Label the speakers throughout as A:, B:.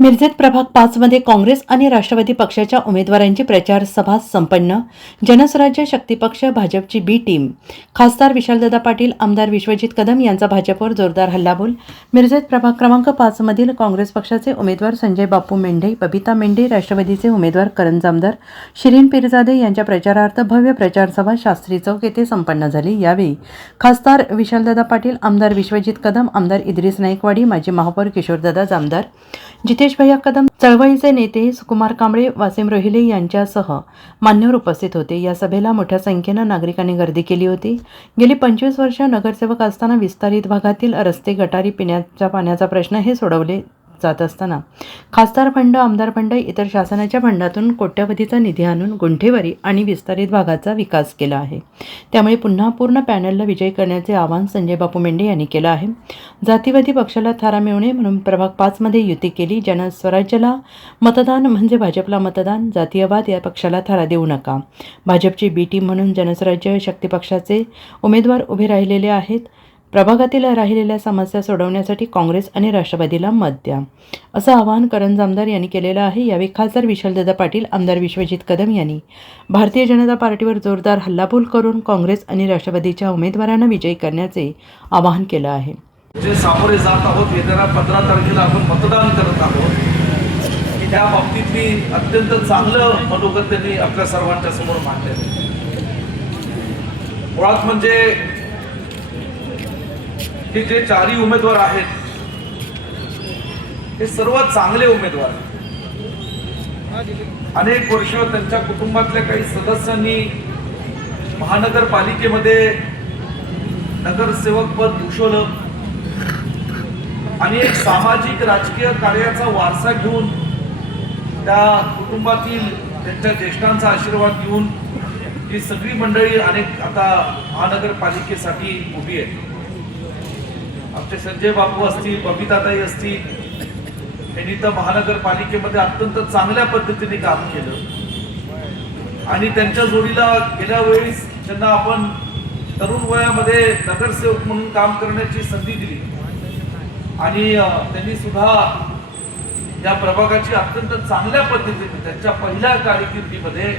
A: मिरजेत प्रभाग पाचमध्ये काँग्रेस आणि राष्ट्रवादी पक्षाच्या उमेदवारांची प्रचार सभा संपन्न. जनस्वराज्य शक्ती पक्ष भाजपची बी टीम. खासदार विशालदादा पाटील आमदार विश्वजित कदम यांचा भाजपवर जोरदार हल्लाबोल. मिरजेत प्रभाग क्रमांक पाचमधील काँग्रेस पक्षाचे उमेदवार संजय बापू मेंढे बबिता मेंढे राष्ट्रवादीचे उमेदवार करण जामदार शिरीन पिरजादे यांच्या प्रचारार्थ भव्य प्रचारसभा शास्त्री चौक येथे संपन्न झाली. यावेळी खासदार विशालदादा पाटील आमदार विश्वजित कदम आमदार इद्रिस नाईकवाडी माजी महापौर किशोरदादा जामदार जितेश भैया कदम चळवळीचे नेते सुकुमार कांबळे वासिम रोहिले यांच्यासह मान्यवर उपस्थित होते. या सभेला मोठ्या संख्येनं नागरिकांनी गर्दी केली होती. गेली पंचवीस वर्ष नगरसेवक असताना विस्तारित भागातील रस्ते गटारी पिण्याच्या पाण्याचा प्रश्न हे सोडवले जात असताना. खासदार फंड आमदार फंड इतर शासनाच्या फंडातून कोट्यवधीचा निधी आणून गुंठेवारी आणि विस्तारित भागाचा विकास केला आहे. त्यामुळे पुन्हा पूर्ण पॅनलला विजयी करण्याचे आवाहन संजय बापू मेंढे यांनी केलं आहे. जातीवादी पक्षाला थारा मिळू म्हणून प्रभाग पाचमध्ये युती केली जनस्वराज्याला मतदान म्हणजे भाजपला मतदान जातीयवाद या पक्षाला थारा देऊ नका. भाजपची बी टीम म्हणून जनस्वराज्य शक्ती पक्षाचे उमेदवार उभे राहिलेले आहेत. प्रभागातील राहिलेल्या समस्या सोडवण्यासाठी काँग्रेस आणि राष्ट्रवादीला मत द्या. असं आवाहन करंज आमदार यांनी केलेलं आहे. यावेळी खासदार विशालदादा पाटील आमदार विश्वजित कदम यांनी. भारतीय जनता पार्टीवर जोरदार हल्लाबोल करून काँग्रेस आणि राष्ट्रवादीच्या उमेदवारांना विजयी करण्याचे आवाहन केलं आहे.
B: जे सामोरे जात आहोत येणाऱ्या पंधरा तारखेला आपण मतदान करत आहोत. की त्या बाबतीत मी अत्यंत चांगलं मनोगत त्यांनी आपल्या सर्वांच्या समोर मांडले मुळात म्हणजे हे जे चारही उमेदवार आहेत हे सर्व चांगले उमेदवार अनेक वर्ष त्यांच्या कुटुंबातल्या काही सदस्यांनी महानगरपालिकेमध्ये नगरसेवक पद भूषवलं आणि एक सामाजिक राजकीय कार्याचा वारसा घेऊन त्या कुटुंबातील त्यांच्या ज्येष्ठांचा आशीर्वाद घेऊन ही सगळी मंडळी अनेक आता महानगरपालिकेसाठी उभी आहे आमचे संजय बापू असतील बबिताताई असतील यांनी तर महानगरपालिकेमध्ये अत्यंत चांगल्या पद्धतीने काम केलं. आणि त्यांच्या जोडीला गेल्या वेळेस त्यांना आपण तरुण वयामध्ये नगरसेवक म्हणून काम करण्याची संधी दिली. आणि त्यांनी सुद्धा या प्रभागाची अत्यंत चांगल्या पद्धतीने त्यांच्या पहिल्या कारकिर्दीमध्ये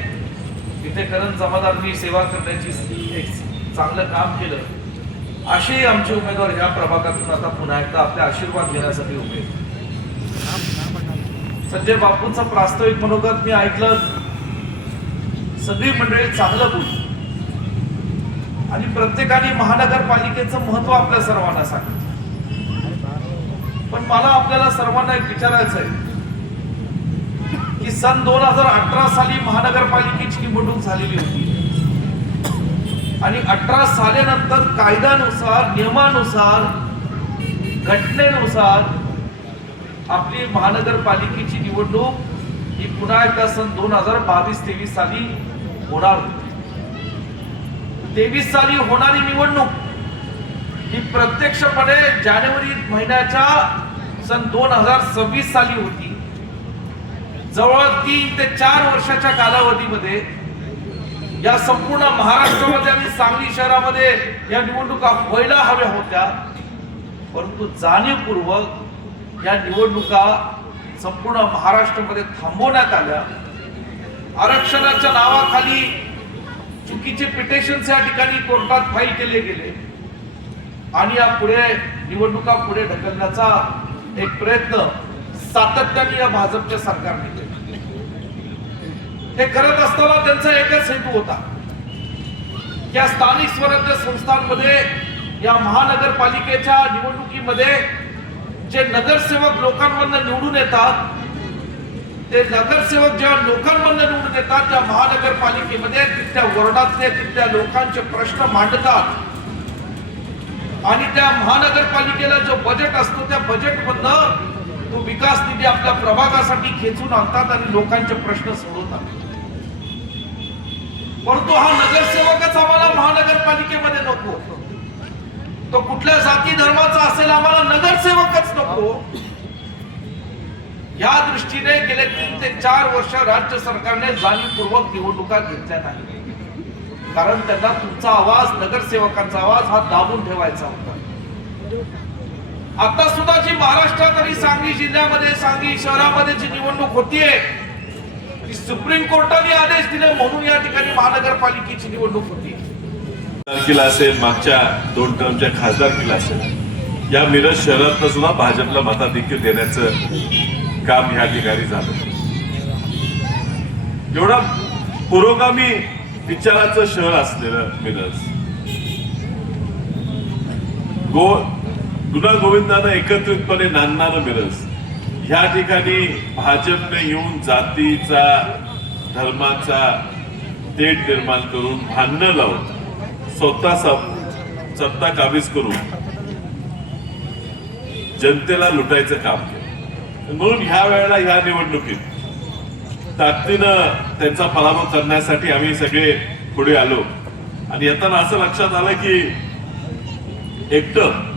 B: इथे करण जमादारांनी सेवा करण्याची एक चांगलं काम केलं. असे आमचे उमेदवार ह्या प्रभागातून आता पुन्हा एकदा आपले आशीर्वाद घेण्यासाठी उभे संजय बापूंचा प्रास्ताविक मनोगत मी ऐकलं. सगळी मंडळी चांगलं बोलली. आणि प्रत्येकाने महानगरपालिकेचं महत्त्व आपल्या सर्वांना सांगितलं. पण मला आपल्याला सर्वांना एक विचारायचं आहे की सन दोन हजार अठरा साली महानगरपालिकेची निवडणूक झालेली होती. आणि अठरा साल्यानंतर कायद्यानुसार नियमानुसार घटनेनुसार आपली महानगरपालिकेची निवडणूक ही पुन्हा एकदा सन दोन हजार बावीस तेवीस साली होणार होती. तेवीस साली होणारी निवडणूक ही प्रत्यक्षपणे जानेवारी महिन्याच्या सन दोन हजार सव्वीस साली होती. जवळ तीन ते चार वर्षाच्या कालावधीमध्ये या संपूर्ण महाराष्ट्रामध्ये आणि सांगली शहरामध्ये या निवडणुका व्हायला हव्या होत्या. परंतु जाणीवपूर्वक या निवडणुका संपूर्ण महाराष्ट्रामध्ये थांबवण्यात आल्या. आरक्षणाच्या नावाखाली चुकीचे पिटिशन्स या ठिकाणी कोर्टात फाईल केले गेले. आणि या पुढे निवडणुका पुढे ढकलण्याचा एक प्रयत्न सातत्याने या भाजपच्या सरकारने केला. हे करत असताना त्यांचा एकच हेतू होता. या स्थानिक स्वराज्य संस्थांमध्ये या महानगरपालिकेच्या निवडणुकीमध्ये जे नगरसेवक लोकांमधून निवडून येतात ते नगरसेवक जेव्हा लोकांमधून निवडून येतात त्या महानगरपालिकेमध्ये तिथल्या वॉर्डातले तिथल्या लोकांचे प्रश्न मांडतात. आणि त्या महानगरपालिकेला जो बजेट असतो त्या बजेट मधनं तो विकास निधी आपल्या प्रभागासाठी खेचून आणतात आणि लोकांचे प्रश्न सोडवतात. परंतु हा नगरसेवकच आम्हाला महानगरपालिकेमध्ये नको. तो कुठल्या जाती धर्माचा असेल आम्हाला नगरसेवकच नको. या दृष्टीने गेले तीन ते चार वर्ष राज्य सरकारने जाणीवपूर्वक निवडणुका घेतल्या नाही कारण त्यांना तुमचा आवाज नगरसेवकांचा आवाज हा दाबून ठेवायचा होता. आता सुद्धा जी
C: महाराष्ट्रात आणि सांगली जिल्ह्यामध्ये सांगली शहरामध्ये जी निवडणूक होतीये की सुप्रीम कोर्टाने आदेश दिले म्हणून या ठिकाणी महानगरपालिकेची निवडणूक होती.
B: किला असेल मागच्या दोन टर्मच्या खासदारकीला असेल. या मिरज शहरात सुद्धा भाजपला मताधिक्य देण्याचं काम ह्या ठिकाणी झालं. एवढा पुरोगामी विचाराचं शहर असलेलं मिरज. गो गुन्हा गोविंदानं एकत्रितपणे नांदणारं मिरज. ह्या ठिकाणी भाजपने येऊन जातीचा धर्माचा तेट निर्माण करून भांडणं लावून स्वतः सत्ता काबीज करून जनतेला लुटायचं काम केलं. म्हणून ह्या वेळेला ह्या निवडणुकीत ताकदीनं त्यांचा पराभव करण्यासाठी आम्ही सगळे पुढे आलो. आणि येताना असं लक्षात आलं की एकटं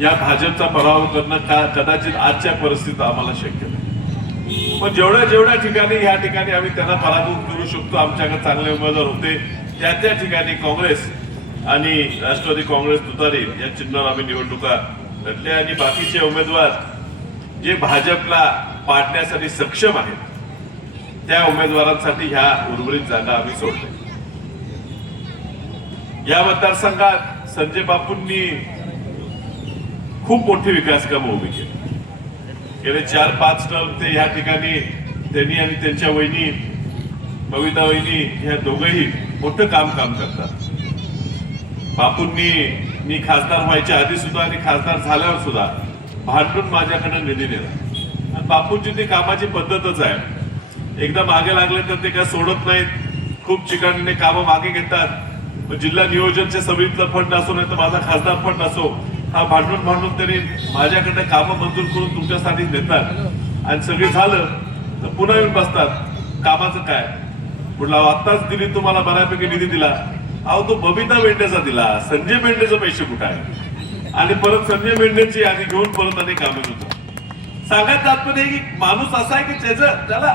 B: या भाजपचा पराभव करणं का कदाचित आजच्या परिस्थितीत आम्हाला शक्य नाही. पण जेवढ्या जेवढ्या ठिकाणी ह्या ठिकाणी आम्ही त्यांना पराभूत करू शकतो आमच्याकडे चांगले उमेदवार होते त्या त्या ठिकाणी काँग्रेस आणि राष्ट्रवादी काँग्रेस तुतारी या चिन्हावर आम्ही निवडणुका लढल्या आणि बाकीचे उमेदवार जे भाजपला पाडण्यासाठी सक्षम आहेत त्या उमेदवारांसाठी ह्या उर्वरित जागा आम्ही सोडल्या. या मतदारसंघात संजय बापूंनी खूप मोठी विकास कामं उभी केली. गेले चार पाच टर्म ते या ठिकाणी त्यांनी आणि त्यांच्या वहिनी बविता वहिनी ह्या दोघंही मोठं काम काम करतात. बापूंनी मी खासदार व्हायच्या आधी सुद्धा आणि खासदार झाल्यावर सुद्धा भांडून माझ्याकडं निधी नेला आणि बापूंची ती कामाची पद्धतच आहे. एकदा मागे लागले तर ते काय सोडत नाहीत. खूप ठिकाणी कामं मागे घेतात. जिल्हा नियोजनच्या समितीचा फंड असो नाही तर माझा खासदार फंड असो हा भांडून भांडून तरी माझ्याकडनं कामं मंजूर करून तुमच्यासाठी देतात. आणि सगळे झालं तर पुन्हा येऊन बसतात. कामाचं काय? म्हटलं आत्ताच दिली तुम्हाला बऱ्यापैकी निधी दिला. अहो तो बबिता मेंढेचा दिला. संजय मेंढेचे पैसे कुठं आहे आणि परत संजय मेंढेची यादी घेऊन परत आणि कामे होतो सांगायचं तात्पर्य आहे की माणूस असा आहे की त्याचं त्याला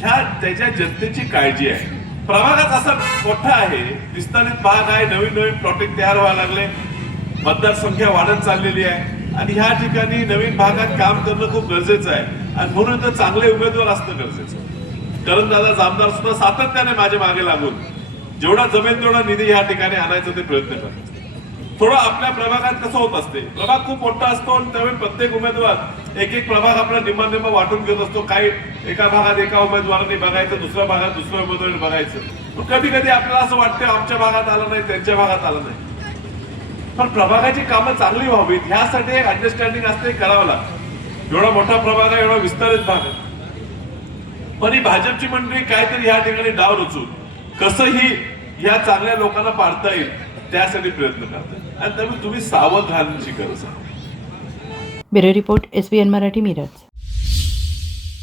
B: ह्या त्याच्या जनतेची काळजी आहे. प्रभागात असा मोठा आहे विस्तारित भाग आहे नवीन नवीन प्लॉटिंग तयार व्हायला लागले. मतदारसंख्या वाढत चाललेली आहे. आणि ह्या ठिकाणी नवीन भागात काम करणं खूप गरजेचं आहे. आणि म्हणून तर चांगले उमेदवार असणं गरजेचं आहे. दादा जामदार सुद्धा सातत्याने माझ्या मागे लागून जेवढा जमेल तेवढा निधी ह्या ठिकाणी आणायचा ते प्रयत्न करतात. थोडं आपल्या प्रभागात कसं होत असते? प्रभाग खूप मोठा असतो आणि त्यावेळी प्रत्येक उमेदवार एक एक प्रभाग आपला निम्मा निम्मा वाटून घेत असतो. काही एका भागात एका उमेदवाराने बघायचं दुसऱ्या भागात दुसऱ्या उमेदवाराने बघायचं. पण कधी कधी आपल्याला असं वाटतं आमच्या भागात आलं नाही त्यांच्या भागात आलं नाही. पण प्रभागाची कामं चांगली व्हावीत ह्यासाठी एक अंडरस्टँडिंग असते करावं लागतं. एवढा मोठा प्रभाग आहे एवढा विस्तारित भाग आहे. पण ही भाजपची मंडळी काहीतरी ह्या ठिकाणी डाव रचून कसंही या चांगल्या लोकांना पाडता येईल त्यासाठी प्रयत्न करतात आणि त्यामुळे तुम्ही सावध राहण्याची गरज आहे.
A: Bureau report S B N Marathi Miraj.